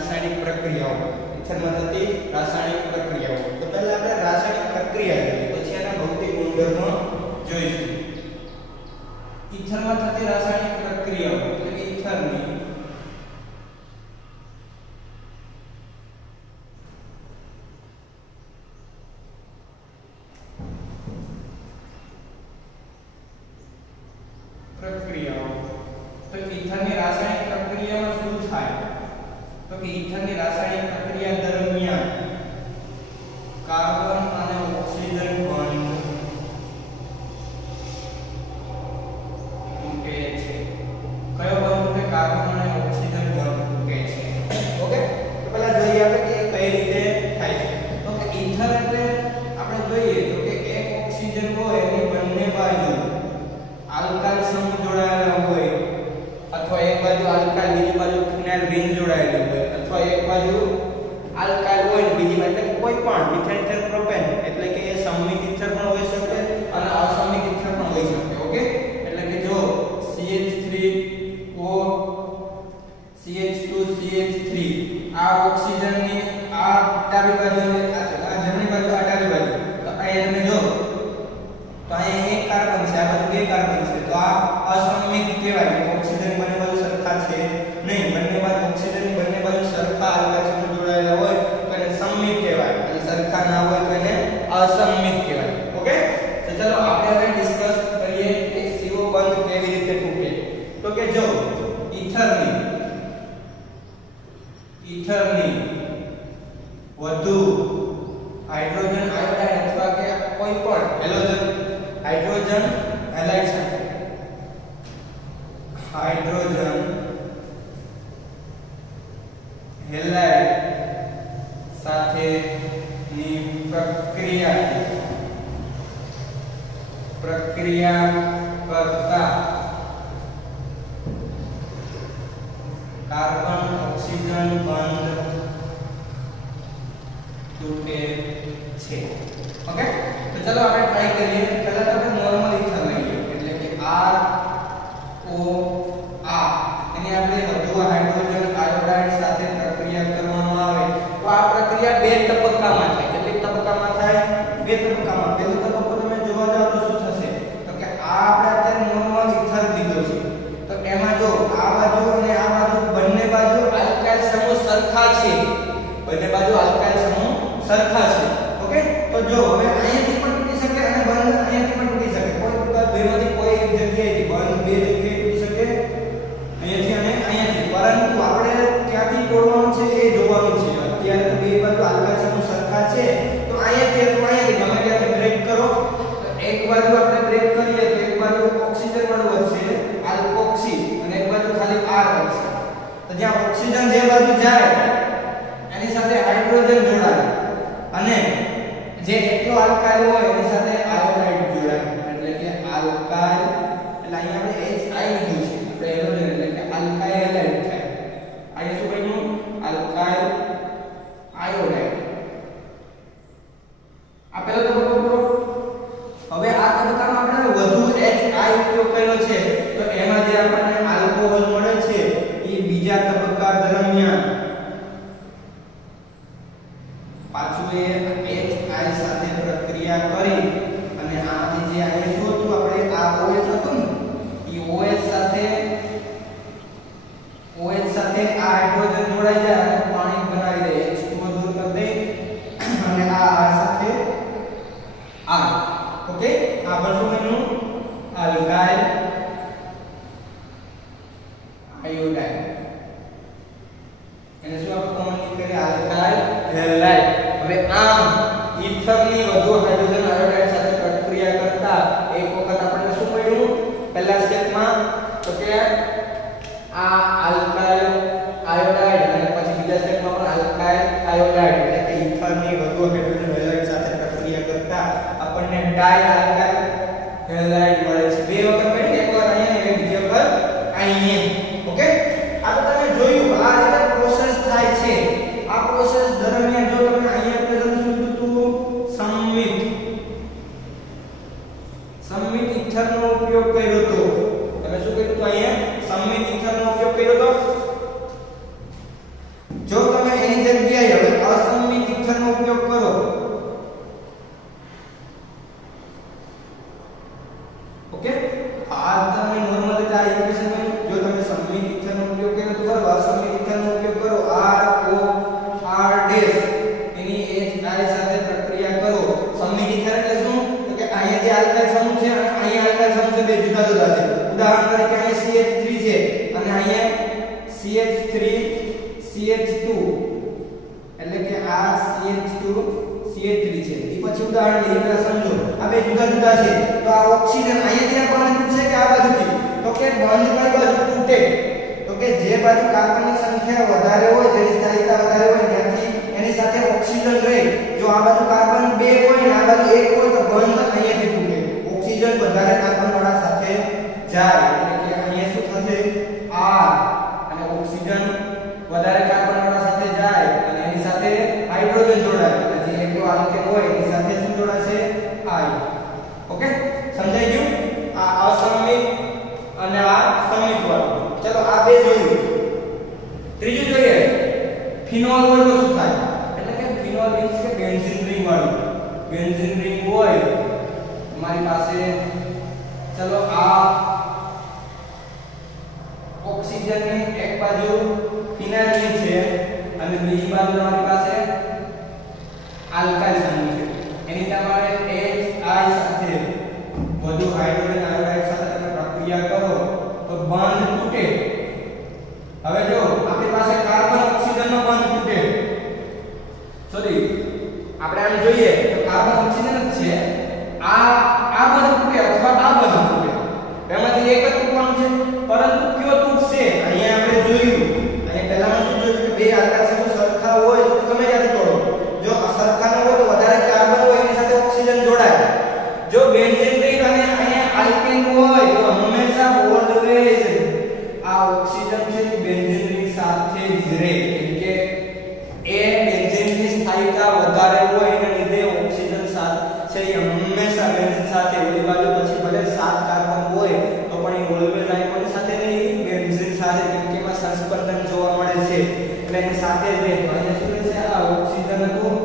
रासायनिक प्रक्रियाओ ઈથરમાં થતી રાસાયણિક પ્રક્રિયાઓ તો પહેલા આપણે રાસાયણિક પ્રક્રિયા જોઈએ પછી એના ભૌતિક ગુણધર્મો જોઈશું ઈથરમાં થતી રાસાયણિક પ્રક્રિયાઓ એટલે કે ઈથરની પ્રક્રિયાઓ તો ઈથરની રાસાયણિક પ્રક્રિયામાં શું થાય તો કે ઈથરની રાસાયણિક પ્રક્રિયા દરમિયાન કાર્બન અને ઓક્સિજન બંધ તૂટે છે કયો બંધ તૂટે કાર્બન અને ઓક્સિજન બંધ તૂટે છે ઓકે તો પહેલા જોઈએ આપણે કે કઈ રીતે થાય છે તો કે ઈથર એટલે આપણે જોઈએ તો કે એક ઓક્સિજન હોય એની બંને બાજુ આલ્કાઇલ સમૂહ જોડાયેલા હોય અથવા એક બાજુ આલ્કાઇલ બીજી બાજુ ફિનાઇલ રિંગ જોડાયેલી હોય અથવા એક બાજુ આલ્કાઇલ હોય ને બીજી બાજુ કોઈ પણ મિથાઇલ ઇથર પ્રોપેન એટલે કે એ સમમિત ઇથર પણ હોઈ શકે અને અસમમિત ઇથર પણ હોઈ શકે ઓકે એટલે કે જો CH3O CH2 CH3 આ ઓક્સિજનની આ ડાબી બાજુ અને આ જમણી બાજુ આ ડાબી બાજુ તો અહીંયા તમે જો તો અહીંયા એક કાર્બન છે આ બાજુ બે કાર્બન છે તો આ અસમમિત કહેવાય ઓક્સિજન બંને બાજુ સરખા છે નહીં બંને બાજુ ઓક્સિજનની બંને બાજુ સરખા આલ્કાઇલ સમૂહ જોડાયેલા હોય તો એને સમમિત કહેવાય અને સરખા ના હોય તો એને અસમમિત કહેવાય ઓકે તો ચલો આપણે હવે ડિસ્કસ કરીએ કે CO બંધ કેવી રીતે તૂટે તો કે જો ઈથરની વધુ હાઇડ્રોજન આયોડાઇડ અથવા કે કોઈ પણ હેલોજન હાઇડ્રોજન હેલાઇડ સાથે હાઇડ્રોજન હેલાઇડ સાથેની પ્રક્રિયા કરતા કાર્બન ઓક્સિજન બંધ તૂટે છે ઓકે તો ચલો આપણે ટ્રાય કરીએ પહેલા તો આપણે નોર્મલ ઈથર લઈએ એટલે કે ROR એની આપણે વધુ હાઇડ્રોજન આયોડાઇડ સાથે પ્રક્રિયા કરવામાં આવે તો આ પ્રક્રિયા બે તબક્કામાં થાય કેટલી તબક્કામાં થાય બે તબક્કામાં પહેલો તબક્કો તમે જોવા જાવ તો શું થશે તો કે આ આપણે અત્યારે નોર્મલ ઈથર લીધો છે તો એમાં જો આ બાજુ અને આ બાજુ બંને બાજુ આલ્કાઇલ સમૂહ સરખા છે બંને બાજુ આલ્કાઇલ સમૂહ સરખા છે ઓકે તો જો હવે અહીંયાથી પણ તૂટી શકે અને બંધ અહીંયાથી પણ તૂટી શકે કોઈ બેમાંથી કોઈ એક જગ્યાએથી બંધ બે જગ્યાએ તૂટી શકે અહીંયાથી અને અહીંયાથી પરંતુ આપણે ક્યાંથી તોડવાનું છે એ જોવાનું છે અત્યારે તો બે બાજુ આલ્કાઇલ સમૂહ સરખા છે તો અહીંયાથી અથવા અહીંયાથી ગમે ત્યાંથી બ્રેક કરો તો એક બાજુ આપણે બ્રેક કરીએ તો એક બાજુ ઓક્સિજન વાળું વધશે આલ્કોક્સી અને એક બાજુ ખાલી R વધશે તો જ્યાં ઓક્સિજન જે બાજુ જાય એની સાથે હાઇડ્રોજન જોડાય અને જે એકલો આલ્કાઇલ હોય એની સાથે આયોડાઇડ જોડાય એટલે કે આલ્કાઇલ એટલે અહીંયા આપણે HI લીધું છે આપણે હેલોજન એટલે કે આલ્કાઇલ હેલાઇડ થાય અહીંયા શું બન્યું આલ્કાઇલ આયોડાઇડ આ પહેલો તબક્કો પૂરો હવે આ તબક્કામાં આપણે વધુ HI ઉપયોગ કર્યો છે તો એમાં જે આપણને આલ્કોહોલ મળે છે એ બીજા તબક્કા દરમિયાન પાછું એ HI સાથે પ્રક્રિયા કરી અને આમાંથી જે આને શું હતું આપણે આ OH હતું ને એ OH સાથે આ હાઇડ્રોજન જોડાઈ જાય અને પાણી બનાવી દે H2O દૂર કરી દે અને આ R સાથે R ઓકે આ બનશું એનું આલ્કાઇલ આયોડાઇડ એને શું આપણે કોમનલી કરીએ આલ્કાઇલ હેલાઇડ હવે આમ ઈથરની વધુ હાઇડ્રોજન આયોડાઇડ સાથે પ્રક્રિયા કરતા એક વખત આપણને શું મળ્યું પહેલા સ્ટેપમાં તો કે આ આલ્કાઇલ આયોડાઇડ અને પછી બીજા સ્ટેપમાં પણ આલ્કાઇલ આયોડાઇડ એટલે કે ઈથરની વધુ હાઇડ્રોજન હેલાઇડ સાથે પ્રક્રિયા કરતા આપણને ડાઈ આલ્કાઇલ હેલાઇડ મળે છે બે વખત મળી એકવાર અહીંયા અને બીજી વખત અહીંયા ઓકે આ તો તમે જોયું આ રીતે પ્રોસેસ થાય છે આ પ્રોસેસ દરમિયાન જો તમે અહીંયા પ્રેઝન્ટ શું હતું સમમિત ઈથરનો ઉપયોગ કર્યો તો તમે શું કર્યું તો અહીંયા સમમિત ઈથરનો ઉપયોગ કર્યો તો જો ઉપયોગ કરો. ઓકે, આ તમે નોર્મલ રીતે આ ઇક્વેશન બન્યું. જો તમે સમમિત ઇથરનો ઉપયોગ કર્યો તો બરાબર, અસમમિત ઇથરનો ઉપયોગ કરો ROR ડેશ એની HI સાથે પ્રક્રિયા કરો. સમમિત ઇથર એટલે શું? તો કે અહીંયા જે આલ્કાઇલ સમૂહ છે અને અહીંયા આલ્કાઇલ સમૂહ છે, બે જુદા જુદા છે. ઉદાહરણ તરીકે અહીંયા CH3 છે અને અહીંયા CH3 CH2, એટલે કે આ CH2 CH3 છે. એ પછી ઉદાહરણ લઈએ પહેલા સમજો. આ બે જુદા જુદા છે તો આ ઓક્સિજન અહીંયાથી બંધ તૂટશે કે આ બાજુથી? તો કે બંધ કઈ બાજુ તૂટે? તો કે જે બાજુ કાર્બનની સંખ્યા વધારે હોય, જેની સ્થાયીતા વધારે હોય ત્યાંથી એની સાથે ઓક્સિજન રહે. જો આ બાજુ કાર્બન 2 હોય ને આ બાજુ 1 હોય તો બંધ અહીંયાથી તૂટે. ઓક્સિજન વધારે કાર્બન વાળા સાથે જાય એટલે કે અહીંયા શું થશે? R, અને ઓક્સિજન વધારે કાર્બન વાળા સાથે જાય અને એની સાથે હાઇડ્રોજન જોડાય અને જે એકલો આલ્કેન હોય એની સાથે શું જોડાશે? I. ઓકે, સમજાઈ ગયું? આ અસમમિત અને આ સમમિત વાળું. ચલો આ બે જોયું. ત્રીજું જોઈએ, ફિનોલ હોય તો શું થાય? એટલે કે ફિનોલ મીન્સ કે બેન્ઝીન રિંગ વાળું. બેન્ઝીન રિંગ હોય તમારી પાસે, ચલો આ ઓક્સિજન ની એક બાજુ ફિનાઇલ રિંગ છે અને બીજી બાજુ તમારી પાસે આલ્કાઇલ સમૂહ છે. એની તમારે HI સાથે વધુ હાઇડ્રોજન આયોડાઇડ સાથે તમે પ્રક્રિયા કરો તો બંધ તૂટે. હવે જો આપણી પાસે કાર્બન ઓક્સિજન નો બંધ તૂટે. સોરી, આપણે આમ જોઈએ તો કાર્બન ઓક્સિજન જ છે. આ બંધ તૂટે અથવા આ બંધ તૂટે, એમાંથી એક જ તૂટવાનું છે. પરંતુ કયો તૂટશે? અહીંયા આપણે જોયું, અહીંયા પહેલામાં શું જોયું કે બે આલ્કાઇલ સમૂહ સરખા હોય તો તમે ક્યાંથી તોડો? જો સરખા ન હોય તો વધારે કાર્બન હોય એની સાથે ઓક્સિજન જોડાય. જો બેન્ઝીન રિંગ અને અહીંયા આલ્કેન હોય તો હંમેશા ઓલવેઝ આ ઓક્સિજન છે બેન્ઝીન રિંગ સાથે જ રહે. કે એ બેન્ઝીન ની સ્થાયીતા વધારે હોય એના લીધે ઓક્સિજન સાથે એ હંમેશા બેન્ઝીન સાથે ઓલી બાજુ પછી ભલે 7 કાર્બન હોય તો પણ એ ઓલવેઝ આયન સાથે નહીં, બેન્ઝીન સાથે, કેમ કે એમાં સંસ્પર્ધન જોવા મળે છે એટલે એની સાથે જ રહે. તો અહીંયા શું રહેશે? આ ઓક્સિજન હતું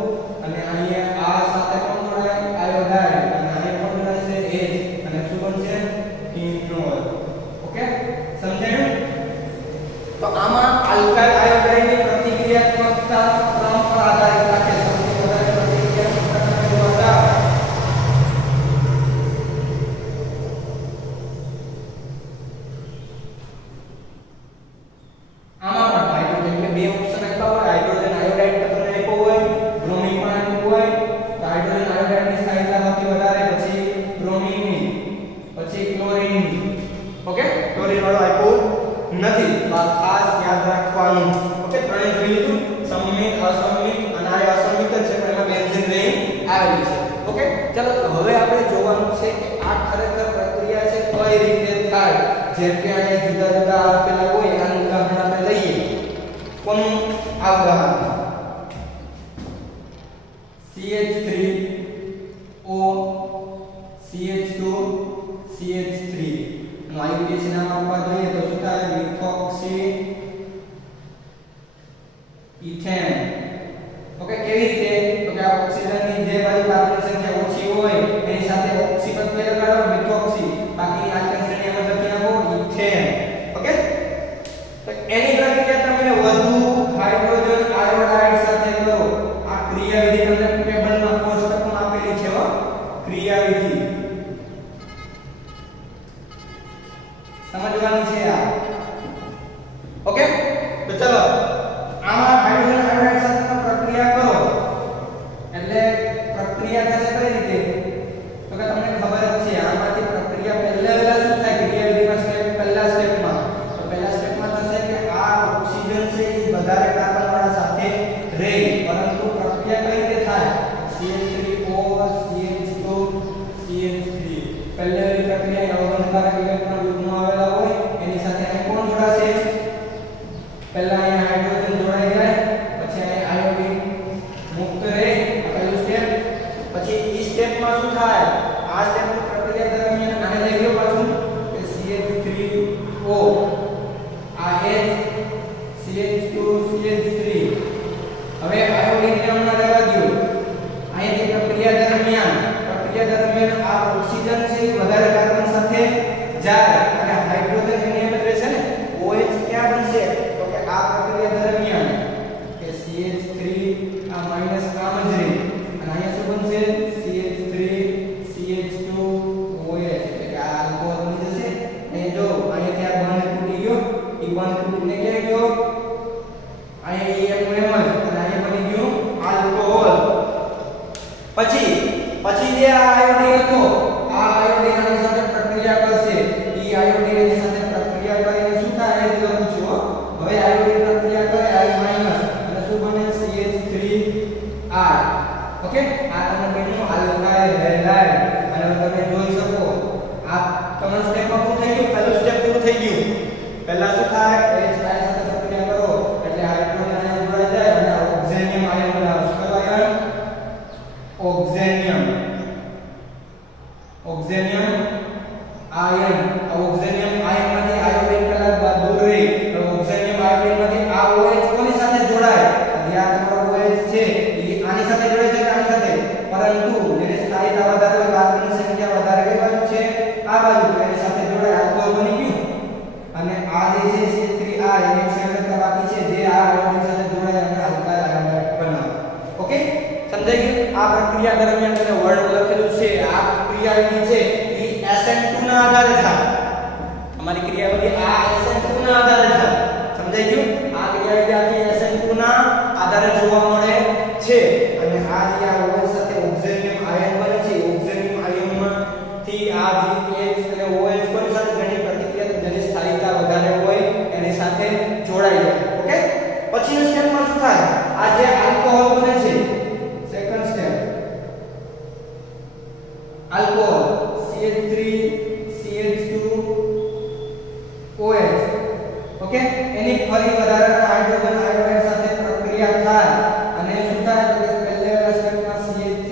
અને અહીંયા આ સાથે કોણ જોડાય? આયોડાઇડ, અને અહીંયા કોણ જોડાય છે? H, અને શું બનશે? ફિનોલ. ઓકે, સમજાયું? તો આમાં આલ્કાઇલ આયોડાઇડની પ્રતિક્રિયાત્મકતા ક્રમ પર આધારિત રાખે છે. સૌથી વધારે પ્રતિક્રિયાત્મકતા જોવા આમાં પણ હાઇડ્રોજન, એટલે બે ઓપ્શન આપ્યા હોય, હાઇડ્રોજન આયોડાઇડ તમને આપ્યો હોય, બ્રોમિન પણ આપ્યું હોય. તો હાઇડ્રોજન આયોડાઇડની સ્થાયીતા સૌથી વધારે, પછી બ્રોમિનની, પછી ક્લોરીનની. ઓકે, ક્લોરીન વાળો આપ્યું નથી. તો આ ખાસ યાદ રાખવાનું. ઓકે, ત્રણે જોઈ લીધું, સમમિત, અસમમિત અને આ અસમમિત જ છે પણ એમાં બેન્ઝીન રિંગ આવેલી છે. ઓકે, ચલો તો હવે આપણે જોવાનું છે કે આ ખરેખર પ્રક્રિયા છે કઈ રીતે થાય. જેમ કે અહીંયા જુદા જુદા આપેલા હોય, આનું ઉદાહરણ આપણે લઈએ. કોનું આ ઉદાહરણ? CH3O CH2 CH3 નો IUPAC નામ આપવા જોઈએ તો શું થાય? Methoxy ethane. ઓકે, કેવી રીતે? તો કે આ ઓક્સિજનની જે બાજુ કાર્બનની સંખ્યા ઓછી હોય એની સાથે ઓક્સી પર પેર લગાડો, મિથોક્સી, બાકીની આલ્કેન શ્રેણી એમાં લખી નાખો ઇથેન. ઓકે, તો એની પ્રક્રિયા તમે વધુ હાઇડ્રોજન આયોડાઇડ સાથે કરો. આ ક્રિયાવિધિ તમને ટેબલમાં કોષ્ટકમાં આપેલી છે. ક્રિયાવિધિ સમજવાની છે આ. ઓકે, તો ચલો આમાં હાઇડ્રોજન આયોડાઇડ સાથે પ્રક્રિયા કરો એટલે પ્રક્રિયા થશે કઈ રીતે? તો કે તમને ખબર જ છે આમાંથી પ્રક્રિયા પહેલા શું થાય? ક્રિયાવિધિમાં સ્ટેપ પહેલા સ્ટેપમાં તો પહેલા સ્ટેપમાં થશે કે આ ઓક્સિજન છે એ વધારે કાર્બન વાળા સાથે રહે, પરંતુ પ્રક્રિયા કઈ રીતે થાય? CH3O CH2 CH3 પહેલી પ્રક્રિયા અવગણકારક ઇલેક્ટ્રોન યુગ્મમાં આવેલા હોય એની સાથે અહીં કોણ જોડાશે? પહેલા અહીંયા હાઇડ્રોજન જોડાઈ જાય, પછી અહીંયા આયોડિન મુક્ત રહે. આ પહેલું સ્ટેપ. પછી ઈ સ્ટેપમાં શું થાય? આ સ્ટેપની પ્રક્રિયા દરમિયાન આને લઈ લો પાછું કે CH3O આ H CH2 CH3. હવે આયોડિનને હમણાં રહેવા દો. જ અને અહીંયા બની ગયું આલ્કોહોલ. પછી જે આ આયોડીન હતો, આ આયોડીન આની સાથે પ્રક્રિયા કરશે. ઈ આયોડીન એની સાથે પ્રક્રિયા કરીને શું થાય એ લખું છું. હવે આયોડીન પ્રક્રિયા કરે I- અને શું બને CH3R. ઓકે, આ તમને બેનું આલ્કાઇલ હેલાઇડ. અને તમે જોઈ શકો આ તમારું સ્ટેપ પૂરું થઈ ગયું. પહેલું સ્ટેપ પૂરું થઈ ગયું. પહેલા શું થાય, H સાથે પ્રક્રિયા કરો એટલે હાઇડ્રોજન આયન જોડાઈ જાય અને ઓક્સિજન આયન બનાવશે. કયો આયન? Oxygen ion. આ ઓક્સિજન આયનમાંથી આયોડીન કલાક બાદ દૂર રહી તો ઓક્સિજન આયોડીનમાંથી આ OH કોની સાથે જોડાય? જ્યાં તમારો OH છે એ આની સાથે જોડાય છે કે આની સાથે? પરંતુ જેની સ્થાયીતા વધારે હોય, કાર્બનની સંખ્યા વધારે કઈ બાજુ છે? આ બાજુ. તો એની સાથે જોડાય આલ્કોહોલ બની ગયું. અને આ જે છે CH3R એક સાઈડ બાકી છે જે આ આયોડીન સાથે જોડાય અને આલ્કાઇલ આયોડાઇડ બનાવે. ઓકે, સમજાઈ ગયું? આ પ્રક્રિયા દરમિયાન મેં વર્ડ લખેલું છે. આ ક્રિયાવિધિ છે એ SN2 ના આધારે થાય. અમારી ક્રિયાવિધિ આ SN2 ના આધારે થાય. સમજાઈ ગયું? આ ક્રિયાવિધિ આખી SN2 ના આધારે જોવા મળે છે. અને આ જે આ OH સાથે ઓક્સિજન આયન બને છે, ઓક્સિજન આયનમાંથી આ જે H અને OH કોની સાથે ઘણી પ્રતિક્રિયા જેની સ્થાયીતા વધારે હોય એની સાથે જોડાઈ જાય. ઓકે, પછીના સ્ટેપમાં શું થાય? આ જે આલ્કોહોલ બને છે, second step, alcohol CH3 CH2 OH. Okay, એની ફરી વધારાના હાઇડ્રોજન આયોડાઇડ સાથે પ્રક્રિયા થાય અને શું થાય તો કે પહેલા સ્ટેપમાં CH3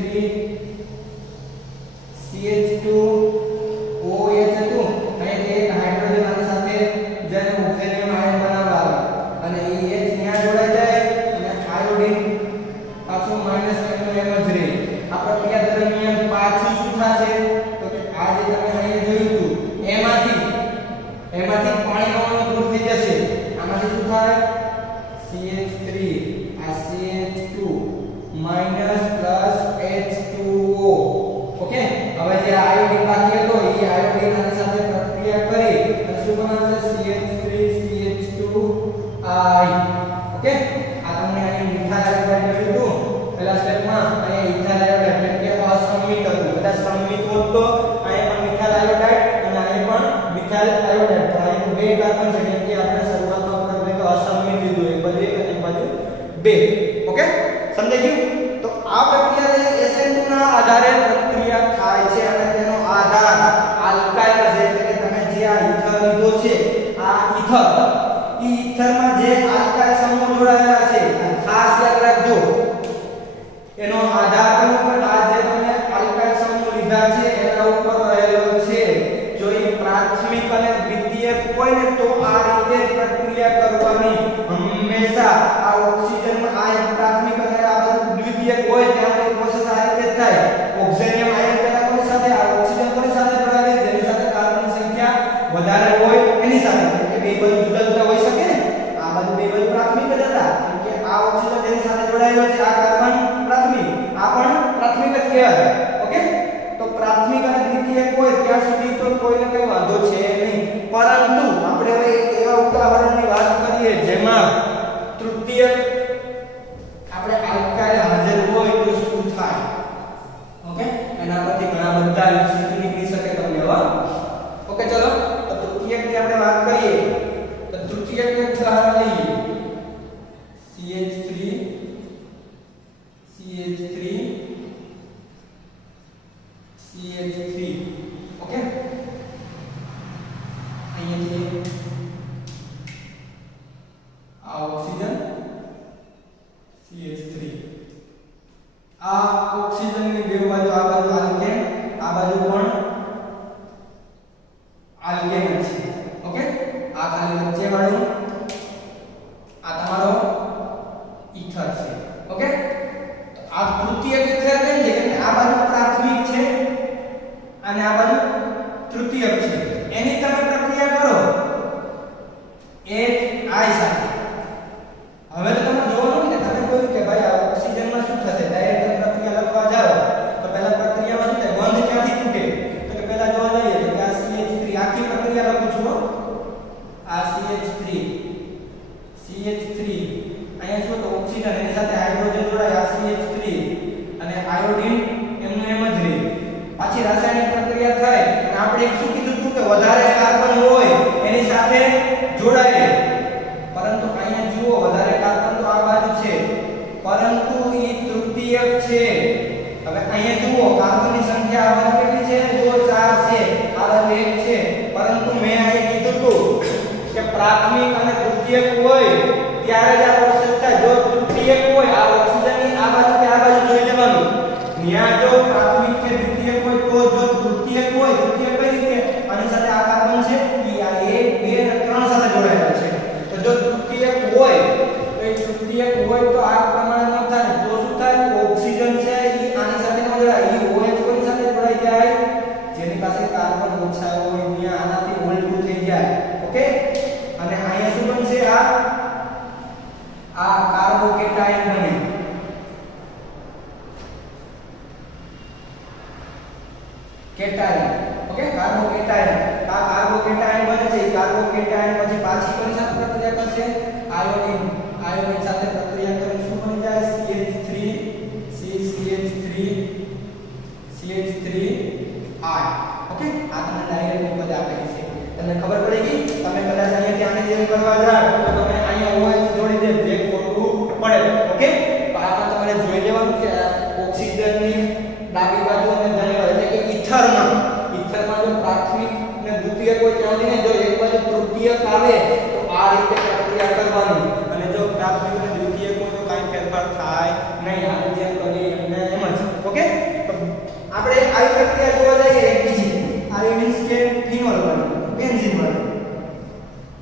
CH2 OH હતું અને એક હાઇડ્રોજન આની સાથે જેને ઓક્સિજન આયન બનાવવા આવે અને એ H ન્યા જોડાઈ જાય અને આયોડીન પાછું માઈનસ એમ જ રહે. આ પ્રક્રિયા દરમિયાન પાછું શું થશે તો કે આ જે તમે અહીંયા જોયું હતું એમાંથી પાણીનો અણુ દૂર થઈ જશે. આમાંથી શું થાય? CH3 આ CH2 minus plus H2O. Okay, હવે જે આયોડીન બાકી હતો એ આયોડીન આની સાથે પ્રક્રિયા કરી અને શું બનાવશે? CH3 CH2I. ઓકે, આ તમને અહીં મિથાઇલ આયોડાઇડ મળ્યું હતું પહેલા સ્ટેપમાં. અહીંયા ઇથાઇલ આયોડાઇડ કેમ કે અસંમિત હતું. કદાચ સંમિત હોત તો અહીંયા પણ મિથાઇલ આયોડાઇડ અને અહીં પણ મિથાઇલ આયોડાઇડ. તો અહીં બે કાર્બન છે કેમ કે આપણે શરૂઆતમાં આપણે તો અસંમિત લીધું, એક બાજુ એક અને એક બાજુ બે. ઓકે, સમજાઈ ગયું? તો આ પ્રક્રિયા SN2 ના આધારે પ્રક્રિયા થાય છે અને તેનો આધાર આલ્કાઇલ છે. એટલે કે તમે જે આ ઇથર લીધો છે, આ ઇથરમાં જે આલ્કાઇલ સમૂહ જોડાયેલા છે, ખાસ યાદ રાખજો એનો આધાર કયો ઉપર? આ જે તમે આલ્કાઇલ સમૂહ લીધા છે એના ઉપર રહેલો છે. જો એ પ્રાથમિક અને દ્વિતીયક હોય ને તો આ રીતે પ્રક્રિયા કરવાની. હંમેશા આ ઓક્સિજન આ એક પ્રાથમિક અને આ દ્વિતીયક હોય ત્યાં પ્રોસેસ આ રીતે થાય. ઓક્સિજન આયન પહેલા કોની સાથે? આ ઓક્સિજન કોની સાથે જોડાયેલી? જેની સાથે કાર્બનની સંખ્યા વધારે હોય એની સાથે. એટલે બે બાજુ જુદા જુદા હોઈ શકે ને. આ બાજુ બે બાજુ પ્રાથમિક જ હતા કેમ કે આ ઓક્સિજન જેની સાથે જોડાયેલો છે આ કાર્બન પ્રાથમિક, આ પણ પ્રાથમિક જ કહેવાય. ઓકે, તો પ્રાથમિક અને દ્વિતીયક હોય ત્યાં સુધી તો કોઈને કઈ વાંધો છે નહીં. પરંતુ આપણે હવે એવા ઉદાહરણની વાત કરીએ જેમાં તૃતીયક આપણે આલ્કાઇલ હાજર હોય તો શું થાય. ઓકે, એના પરથી ઘણા બધા ઇન્સિડન્ટ નીકળી શકે તમને. હવે ઓકે, ચલો તો તૃતીયકની આપણે વાત કરીએ તો તૃતીયકનું ઉદાહરણ લઈએ. CH3 CH3 ઓકે, અહીંયાથી આ ઓક્સિજન CH3, આ ઓક્સિજનની બે બાજુ, આ બાજુ આલ્કેન, આ બાજુ પણ આલ્કેન છે. ઓકે, આ ખાલી વચ્ચે વાળું આ તમારો ઈથર છે. ઓકે, તો આ તૃતીયક ઈથર કેમ છે કે આ બાજુ પ્રાથમિક છે અને આ બાજુ તૃતીયક છે. એની તમે પ્રક્રિયા કરો HI સાથે. હવે તો તમે જોવાનું ને તમે કહ્યું કે ભાઈ આ ઓક્સિજનમાં શું થશે? ડાયરેક્ટ પ્રક્રિયા એની સાથે હાઇડ્રોજન જોડાય CH3 અને આયોડીન એમનું એમ જ રહે. પાછી રાસાયણિક પ્રક્રિયા થાય અને આપણે શું કીધું હતું કે વધારે કાર્બન હોય એની સાથે જોડાય. પરંતુ અહીંયા જુઓ વધારે કાર્બન તો આ બાજુ છે પરંતુ એ તૃતીયક છે. હવે અહીંયા જુઓ કાર્બનની સંખ્યા આ બાજુ કેટલી છે? જુઓ 4 છે, આ બાજુ 1 છે. પરંતુ મેં અહીં કીધું હતું કે પ્રાથમિક અને તૃતીયક હોય ત્યારે જ આ પ્રોસેસ થાય. જો તૃતીયક હોય આ ઓક્સિજનની આ બાજુ કે આ બાજુ જોઈ લેવાનું. ત્યાં જો પ્રાથમિક કે દ્વિતીયક હોય તો જો તૃતીયક હોય તૃતીયક કઈ રીતે આની સાથે આ કાર્બન છે ઈ આ 1 2 અને 3 સાથે જોડાયેલા છે. તો જો તૃતીયક હોય તો એ તૃતીયક હોય તો આ પ્રમાણે ન થાય. તો શું થાય? ઓક્સિજન છે ઈ આની સાથે ન જોડાય, ઈ OH કોની સાથે જોડાઈ જાય? જેની પાસે કાર્બન ઓછા હોય ત્યાં આનાથી ઉલટું થઈ જાય. ઓકે, અને અહીંયા શું બનશે? આ કાર્બોકેટાયન બને. કેટાયન. Okay, carbocation. આ કાર્બોકેટાયન બને છે. કાર્બોકેટાયન પછી પાછી કોની સાથે પ્રક્રિયા કરશે? આયોડીન. આયોડીન સાથે પ્રક્રિયા કરીને શું બની જાય? CH3 CH3I. ઓકે, આ તમને ડાયરેક્ટ પદ આપેલી છે. તમને ખબર પડી ગઈ? તમે કદાચ અહીંયા આની જેમ કરવા જાવ તો તમે અહીંયા OH જોડી દે જે ખોટું પડે. ઓકે, તો આમાં તમારે જોઈ લેવાનું કે ઓક્સિજનની ડાબી બાજુ અને જમણી બાજુ એટલે કે ઈથરમાં જો પ્રાથમિક ને દ્વિતીયક હોય ત્યાં લઈને જો એક બાજુ તૃતીયક આવે તો આ રીતે પ્રક્રિયા કરવાની. અને જો પ્રાથમિક અને દ્વિતીયક હોય તો કાઈ ફેરફાર થાય નહીં. આને જેમ કરી અને એમ જ. ઓકે, તો આપણે આવી પ્રક્રિયા જોવા જઈએ એક બીજી. આ મીન્સ કે ફિનોલ બને, બેન્ઝીન બને.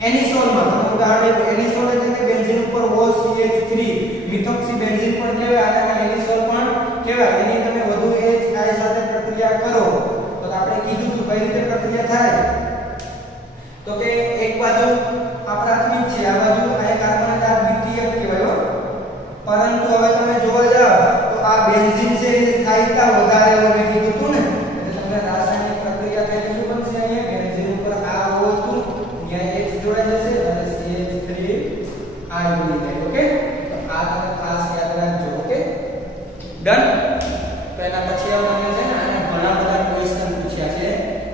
એનિસોલમાં તમે ઉદાહરણ એનિસોલ એટલે કે બેન્ઝીન ઉપર OCH3 મિથોક્સી બેન્ઝીન પણ કહેવાય અને એનિસોલ પણ કહેવાય. એની તમે વધુ HI સાથે પ્રક્રિયા કરો તો આપણે કીધું હતું કઈ રીતે પ્રક્રિયા થાય. તો કે એક બાજુ આ પ્રાથમિક છે, આ બાજુ આ કાર્બન આ દ્વિતીયક કહેવાય. પરંતુ હવે તમે જોવા જાવ તો આ બેન્ઝીન છે એની સ્થાયીતા વધારે હોય મેં કીધું હતું ને. એટલે તમને રાસાયણિક પ્રક્રિયા થાય શું બનશે? અહીંયા બેન્ઝીન ઉપર આ હતું ત્યાં H જોડાઈ જશે અને CH3I બની જાય. ઓકે, તો આ તમે ખાસ યાદ રાખજો. Okay, done. તો એના પછી આપણે છે ને આના ઘણા બધા ક્વેશ્ચન પૂછ્યા છે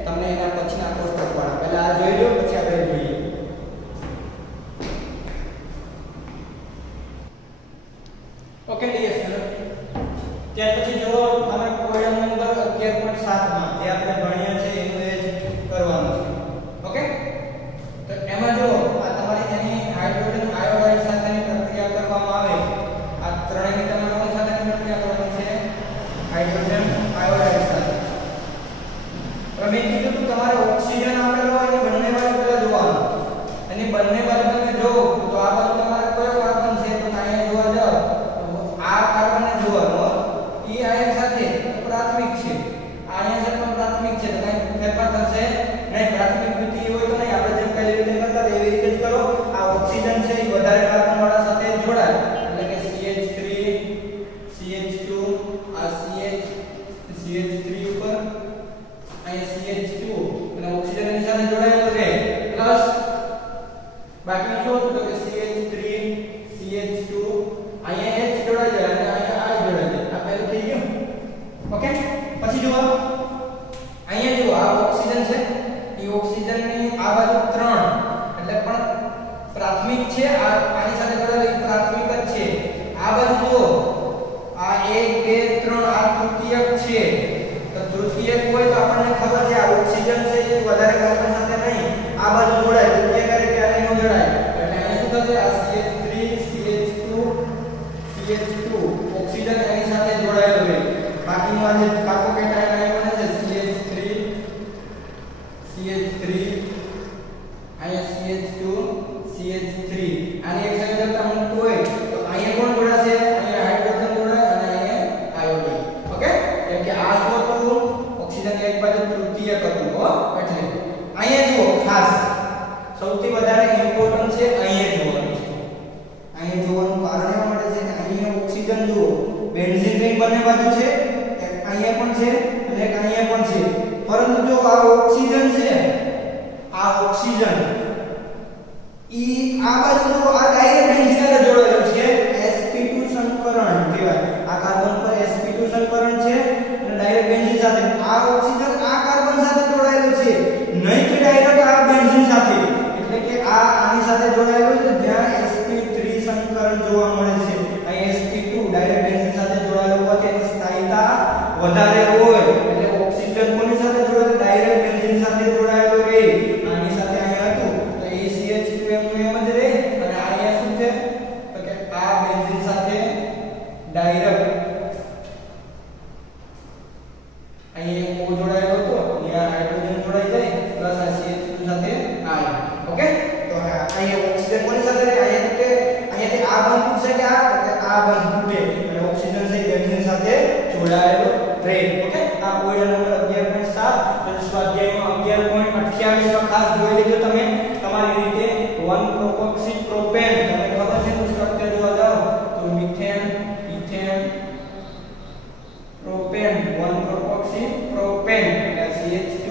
તમને એના પછીના કોષ્ટક વાળા. પહેલા આ જોઈ લો પછી આપણે જોઈએ. ઓકે ડીએસ ચલો ત્યાર પછી જો તમે કોયડમ નંબર 11.7 માં જે આપણે ભણ્યા છે એનું એ જ કરવાનું છે. ઓકે, તો એમાં જો આ તમારી એની હાઇડ્રોજન આયોડાઇડ સાથેની પ્રક્રિયા કરવામાં આવે. આ ત્રણેયની તમારે કોની સાથેની પ્રક્રિયા કરવાની છે? હાઇડ્રોજન આયોડાઇડ સાથે. મેં કીધું તો તમારે ઓક્સિજન આપેલો હોય એની બંને બાજુ પહેલા જોવાનું. એની બંને બાજુ તમે જો તો આ બાજુ તમારે કયો કાર્બન છે તો અહીંયા જોવા જાવ આ કાર્બનને જોવાનો ઈ આયન સાથે પ્રાથમિક છે. આ આયન સાથે પણ પ્રાથમિક છે તો કઈ ફેરફાર થશે નહીં. પ્રાથમિક દ્વિતીય હોય તો નહીં. આપણે જેમ પહેલી રીતે કરતા એવી રીતે જ કરો. આ ઓક્સિજન છે એ વધારે કાર્બન વાળા સાથે જોડાય એટલે કે CH3 CH2 આ CH3 ઉપર અહીંયા CH2 અને ઓક્સિજન ની સાથે જોડાયેલો રહે પ્લસ બાકીનું શું તો કે CH3 CH2 અહીંયા H જોડાઈ જાય અને અહીંયા I જોડાઈ જાય. આ પહેલું થઈ ગયું. ઓકે, પછી જુઓ અહીંયા જુઓ આ ઓક્સિજન છે એ ઓક્સિજન ની આ બાજુ 3 એટલે પણ પ્રાથમિક છે. આની સાથે જોડાયેલી પ્રાથમિક જ છે. આ બાજુ જુઓ આ 1 2 3 આ તૃતીયક છે. તો તૃતીયક હોય તો આપણને ખબર છે આ ઓક્સિજન છે એ વધારે કાર્બન સાથે નહીં આ બાજુ જોડાય. તૃતીયક એટલે ક્યારે ન જોડાય. એટલે અહીંયા શું થશે? આ CH3 CH2 ઓક્સિજન એની સાથે જોડાયેલો રહે. બાકીનું આ જે કાર્બોકેટાયન આયન બને છે CH3 અહીંયા CH2 CH3 આની એક સાથે કરતા મૂકતો હોય તો અહીંયા કોણ જોડાશે? અહીંયા હાઇડ્રોજન જોડાય અને અહીંયા આયોડીન. ઓકે, કેમ કે આ શું હતું? ઓક્સિજન એક બાજુ તૃતીયક હતું. એટલે અહીંયા જુઓ ખાસ સૌથી વધારે ઇમ્પોર્ટન્ટ છે અહીંયા જોવાનું છે. અહીંયા જોવાનું કારણ એ માટે છે કે અહીંયા ઓક્સિજન જુઓ બેન્ઝીન રિંગ બંને બાજુ છે. એક અહીંયા પણ છે અને એક અહીંયા પણ છે. પરંતુ જો આ ઓક્સિજન છે આ ઓક્સિજન ઈ આ બાજુ જો આ ડાયરેક્ટ બેન્ઝીન સાથે જોડાયેલું છે sp2 ડાયરેક્ટ અહીં O જોડાયેલો હતો, અહીંયા હાઇડ્રોજન જોડાઈ જાય પ્લસ આ CH2 સાથે I. ઓકે, તો અહીંયા ઓક્સિજન કોની સાથે રહે? અહીંયા તૂટે, અહીંયાથી આ બંધ તૂટશે કે આ બંધ તૂટે અને ઓક્સિજન છે બેન્ઝીન સાથે જોડાયેલો રહે. ઓકે, આ કોયડા નંબર 11.7 તો સ્વાધ્યાયમાં 11.28 માં ખાસ જોઈ લેજો તમે તમારી રીતે 1 પ્રોપોક્સી પ્રોપેન. તમને ખબર છે તો સ્ટ્રક્ચર જોવા જાઓ તો મિથેન, ઇથેન, પ્રોપેન, 1 પ્રોપોક્સી પ્રોપેન એટલે CH2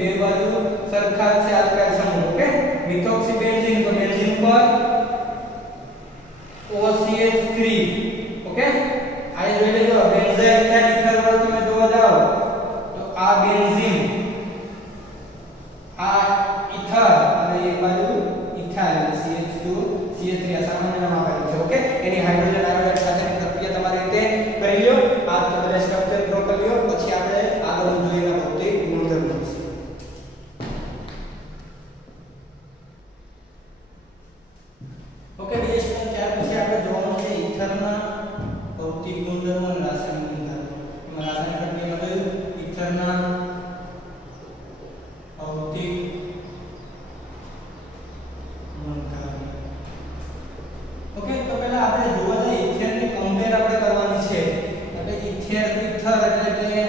બે બાજુ સરખા છે આલ્કાઇલ સમૂહ. ઓકે, મિથોક્સી બેન્ઝીન તો બેન્ઝીન પર OCH3. ઓકે, આ જોઈ લેજો બેન્ઝાઇલ ઇથર વાળું તમે જોવા જાઓ તો આ બેન્ઝીન, આ ઇથર અને એક બાજુ ઇથાઇલ CH2 CH3 આ સામાન્ય નામ આપેલું છે. ઓકે, એની હાઇડ્રોજન આયોડાઇડ સાથેની પ્રક્રિયા તમારી રીતે કરી લ્યો. આ તમે સ્ટ્રક્ચર ડ્રો કરી લ્યો, પછી આપણે આગળ જોઈએ ભૌતિક ગુણધર્મો વિશે. ઓકે ડિયર સ્ટુડન્ટ, ત્યાર પછી આપણે જોવાનું છે ઇથરના ભૌતિક ગુણધર્મો અને રાસાયણિક ગુણધર્મો. એમાં રાસાયણિક પ્રક્રિયામાં જોયું ઇથરના ભૌતિક ગુણધર્મો. ઓકે, તો પહેલા આપણે જોવા જઈએ ઇથેનની કમ્પેર આપણે કરવાની છે. એટલે ઇથર એટલે કે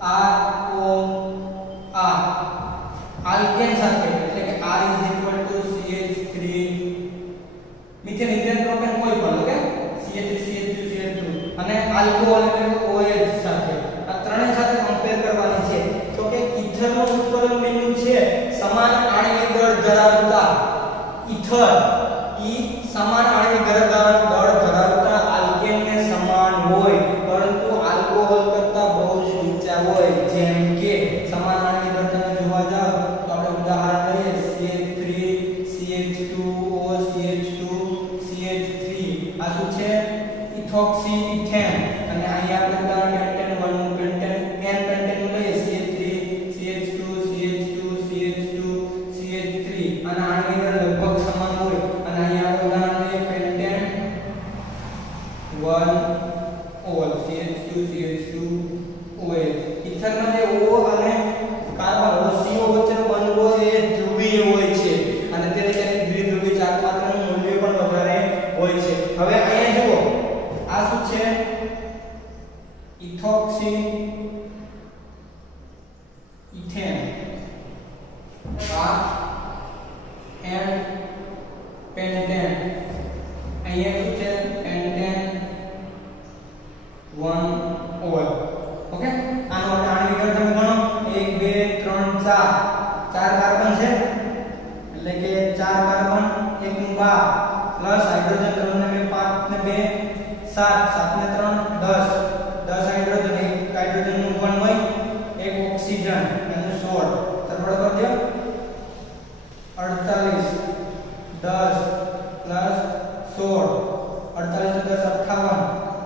RO આલ્કેન સાથે, એટલે કે R CH3 methane, ethane, propane કોઈ પણ. ઓકે, CH3 CH2 CH2 અને આલ્કોહોલ એટલે OH સાથે આ ત્રણેય સાથે કમ્પેર કરવાની છે. તો કે ઇથરનો ઉત્કલન બિંદુ છે સમાન આણ્વિક દળ ધરાવતા ઇથર સમાન આણ્વિક દળ ધરાવતા આલ્કેનને સમાન હોય, પરંતુ આલ્કોહોલ કરતા બહુ જ નીચા હોય. જેમ કે સમાન આણ્વિક દળ તમે જોવા જાવ તો આપણે ઉદાહરણ લઈએ CH3 CH2O CH2 CH3. આ શું છે? Ethoxy ethane. અને અહીંયા આપણે ઉદાહરણ પેન્ટેન 1 નું પેન્ટેન n પેન્ટેન નું લઈએ CH3 CH2 CH2 CH2 CH3. અને આણ્વિક દળ લગભગ સમાન હોય. અને અહીંયા આપણે ઉદાહરણ લઈએ pentane 1 OL CH2 CH2 OH. ઇથરમાં જે O અને કાર્બન CO વચ્ચેનો બંધ હોય એ ધ્રુવીય હોય છે અને તેથી તેની દ્વિધ્રુવી ચાર્જ માત્રાનું મૂલ્ય પણ વધારે હોય છે. હવે અહીંયા જુઓ આ શું છે? Ethoxy ethane. આ n પેન્ટેન. અહીંયા શું છે? Pentane 1 OL. ઓકે, આનો આણ્વિક દળ તમે ગણો 1 2 3 4 કાર્બન છે એટલે કે 4 કાર્બન 1 નું 12 પ્લસ હાઇડ્રોજન 3 ને 5 ને 2 7 7 ને 3 10 હાઇડ્રોજન, એક હાઇડ્રોજન નું પણ હોય, એક ઓક્સિજન અને 16 સરવાળો કરી દો 48 10 પ્લસ 16 48 ને 10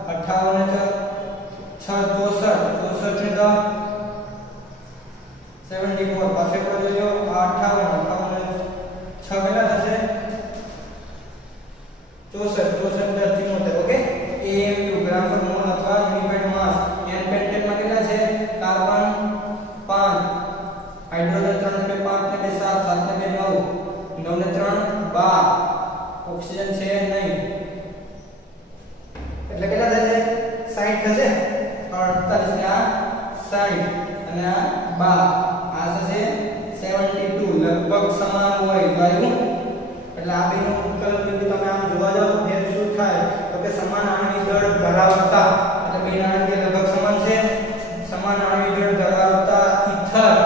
58 ને 6 64 ને 10 74 પાસે પર જોજો 58 ને 6 કેટલા થશે? 64 ને 74. ઓકે, AMU ગ્રામ પર મોલ અથવા યુનિફાઇડ માસ. n પેન્ટેન માં કેટલા છે? કાર્બન 5, હાઇડ્રોજન 3 ને 5 ને 7 7 ને 9 9 ને 3 12, ઓક્સિજન છે નહીં એટલે કેટલા થશે? 60 થશે. 48 ને આ 60 અને આ 12 આ થશે 72. લગભગ સમાન હોય વાયુ. એટલે આ બેનું ઉત્કલન બિંદુ તમે આમ જોવા જાવ તો ફેર શું થાય? તો કે સમાન આણ્વિક દળ ધરાવતા, એટલે બે આણ્વિક દળ લગભગ સમાન છે. સમાન આણ્વિક દળ ધરાવતા ઇથર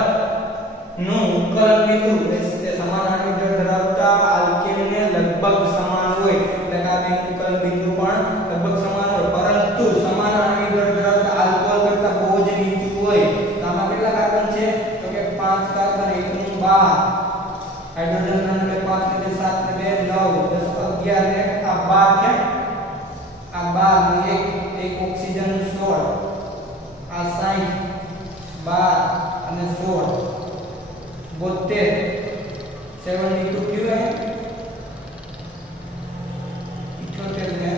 નું ઉત્કલન બિંદુ એટલે સમાન આણ્વિક દળ ધરાવતા આલ્કેનને લગભગ સમાન હોય. એટલે કે આ બેનું ઉત્કલન બિંદુ પણ લગભગ સમાન હોય, પરંતુ સમાન આણ્વિક દળ ધરાવતા આલ્કોહોલ કરતા બહુ જ નીચું હોય. તો આમાં કેટલા કાર્બન છે? તો કે 5 કાર્બન 1 નું 12, હાઇડ્રોજન 3 ને 5 ને 7 ને 2 9 10 11 ને આ 12 છે. આ 12 ને એક ઓક્સિજન 16, આ 60 12 અને 16 72 72 क्यों है 78 ને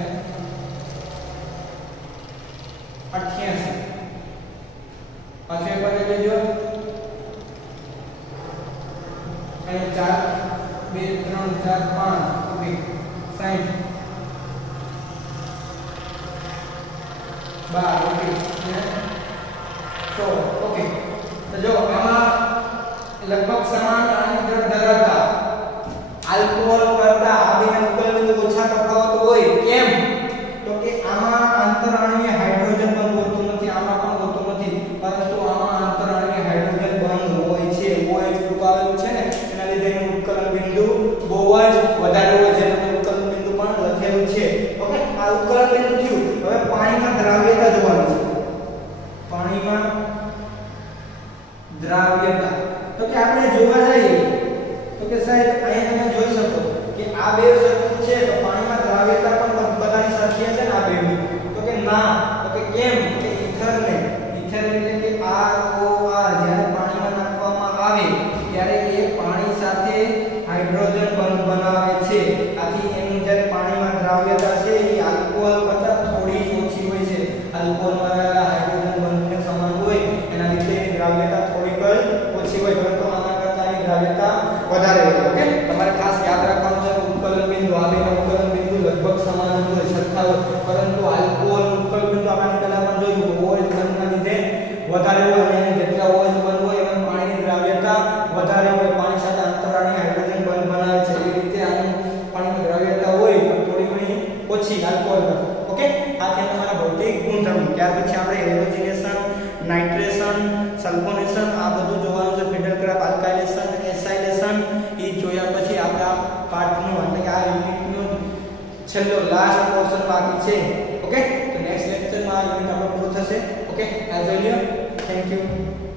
12 ઓકે અને 16 ઓકે તો જો આમાં લગભગ સમાન આણ્વિક દળ ધરાવતા આલ્કોહોલ કરતા આદિના ઉત્કલન બિંદુ ઓછા તફાવત હોય કેમ તો કે આમાં આંતરઆણ્વીય હાઇડ્રોજન બંધ હોતું નથી આમાં પણ હોતું નથી પરંતુ આમાં આંતરઆણ્વીય હાઇડ્રોજન બંધ હોય છે OH ગ્રુપ આવેલું છે ને એના લીધે એનું ઉત્કલન બિંદુ બહુ જ વધારે હોય છે એટલે ઉત્કલન બિંદુ પણ લખેલું છે ઓકે આ ઉત્કલન બિંદુ થયું હવે પાણીમાં દ્રાવ્યતા જોવાની છે પાણીમાં દ્રાવ્યતા તો કે આપણે જોવા જઈએ તો કે સાહેબ અહીંયા તમે જોઈ શકો કે આ બે સરખું છે તો પાણીમાં દ્રાવ્યતા પણ બધાની સરખી હશે ને આ બેની તો કે ના તો કે કેમ કે ઈથર એટલે કે ROR જ્યારે પાણીમાં નાખવામાં આવે ત્યારે એ પાણી સાથે હાઇડ્રોજન બંધ બનાવે છે આથી એનું જ્યારે પાણીમાં દ્રાવ્યતા છે એ આલ્કોહોલ કરતાં થોડી ઓછી હોય છે આલ્કોહોલમાં રહેલા હાઇડ્રોજન બંધને સમાન હોય એના લીધે દ્રાવ્યતા થોડીક ઓછી હોય પરંતુ આના કરતાં એની દ્રાવ્યતા વધારે હોય ઓકે તમારે ખાસ યાદ રાખવાનું છે ઉત્કલન બિંદુ આવેલા ઉત્કલન બિંદુ લગભગ સમાન હોય સરખા હોય પરંતુ આલ્કોહોલ ઉત્કલન બિંદુ આપણે પહેલા પણ જોયું OH બંધના લીધે વધારે હોય અને જેટલા OH બંધ હોય એમાં પાણીની દ્રાવ્યતા વધારે હોય પાણી સાથે આંતરઆણ્વીય હાઇડ્રોજન બંધ બનાવે છે એ રીતે આનું પાણીની દ્રાવ્યતા હોય પણ થોડી ઘણી ઓછી આલ્કોહોલ કરતાં ઓકે આ છે તમારા ભૌતિક ગુણધર્મો ત્યાર પછી આપણે હેલોજિનેશન નાઇટ્રેશન સલ્ફોનેશન આ બધું જોવાનું છે ફિડલક્રાફ્ટ આલ્કાઇલેશન એસાઇલેશન એ જોયા પછી આપણે આ પાર્ટનો એટલે કે આ યુનિટનો છેલ્લો લાસ્ટ પોર્શન બાકી છે ઓકે તો નેક્સ્ટ લેક્ચરમાં આ યુનિટ આપણો પૂરો થશે ઓકે આ જોઈ લો થેન્ક યુ